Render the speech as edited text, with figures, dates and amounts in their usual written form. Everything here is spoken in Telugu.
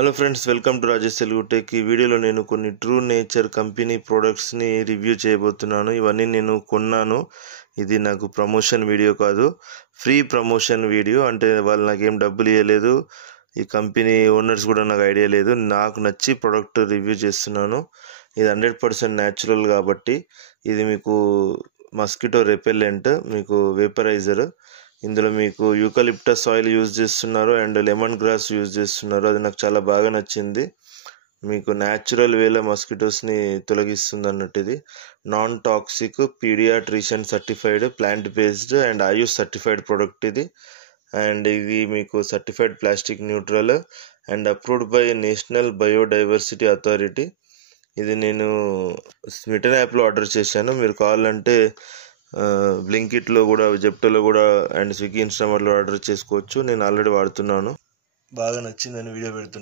Hello friends, welcome to Rajesh Telugu tech. ఈ వీడియోలో నేను కొన్ని ట్రూ నేచర్ కంపెనీ ప్రోడక్ట్స్ని రివ్యూ చేయబోతున్నాను. ఇవన్నీ నేను కొన్నాను. ఇది నాకు ప్రమోషన్ వీడియో కాదు, ఫ్రీ ప్రమోషన్ వీడియో. అంటే వాళ్ళు నాకేం డబ్బులు ఇవ్వలేదు, ఈ కంపెనీ ఓనర్స్ కూడా నాకు ఐడియా లేదు. నాకు నచ్చి ప్రోడక్ట్ రివ్యూ చేస్తున్నాను. ఇది 100% న్యాచురల్ కాబట్టి ఇది మీకు మస్కిటో రెపెల్లెంట్, మీకు వేపరైజర్. ఇందులో మీకు యూకలిప్టస్ ఆయిల్ యూజ్ చేస్తున్నారు అండ్ లెమన్ గ్రాస్ యూజ్ చేస్తున్నారు. అది నాకు చాలా బాగా నచ్చింది. మీకు న్యాచురల్ వేలో మస్కిటోస్ని తొలగిస్తుంది అన్నట్టు. ఇది non toxic, pediatrician certified, plant based and Ayush certified product ఇది. అండ్ ఇది మీకు certified plastic neutral and approved by national biodiversity authority. ఇది నేను స్మిటన్ యాప్లో ఆర్డర్ చేశాను. మీరు కావాలంటే బ్లింకిట్లో కూడా, జెప్టోలో కూడా అండ్ స్విగ్గీ, ఇన్స్టామార్ట్లో ఆర్డర్ చేసుకోవచ్చు. నేను ఆల్రెడీ వాడుతున్నాను, బాగా నచ్చిందని వీడియో పెడుతున్నాను.